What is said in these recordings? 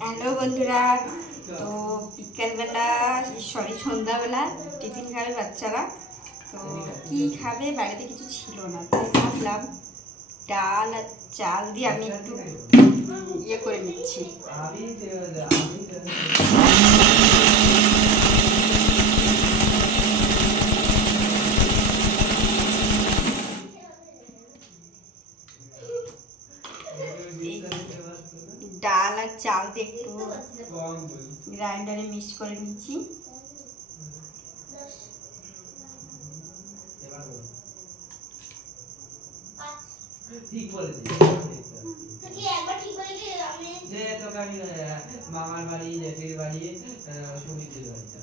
Hello বন্ধুরা, তো বিকালবেলা সন্ধ্যাবেলা টিফিন খাবে বাচ্চারা। তো কি খাবে, বাড়িতে কিছু ছিল না, তাই ভাবলাম ডাল আর চাল দিয়ে আমি একটু ইয়ে করে নিচ্ছি। ডাল আর চাল দিয়ে একটু গ্রাইন্ডারে মিক্স করে নিচ্ছি। মামার বাড়ি, জেঠির বাড়ি, সুমিতের বাড়িটা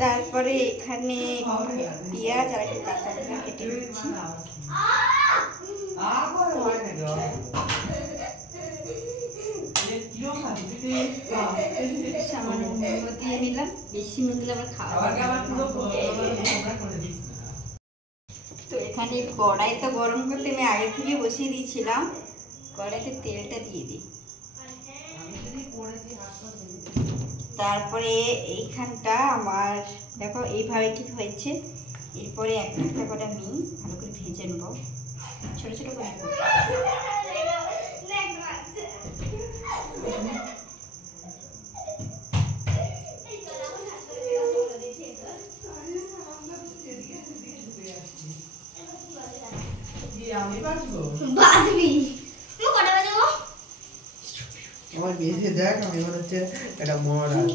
তারপরে এখানে পেঁয়াজ আর একটু কাঁচা লঙ্কা কেটে নিচ্ছি। সামান্য নুন দিয়ে নিলাম, বেশি নুন দিলে আবার খাওয়া। তো এখানে কড়াইটা গরম করতে আমি আগে থেকে বসিয়ে দিয়েছিলাম। কড়াইতে তেলটা দিয়ে দিই। তারপরে এইখানটা আমার দেখো এইভাবে ঠিক হয়েছে। এরপরে একটা করে আমি ভালো করে ভেজে নেব, ছোটো ছোটো করে। আমার বেশি দেখ, আমি মনে হচ্ছে একটা মহারাজ।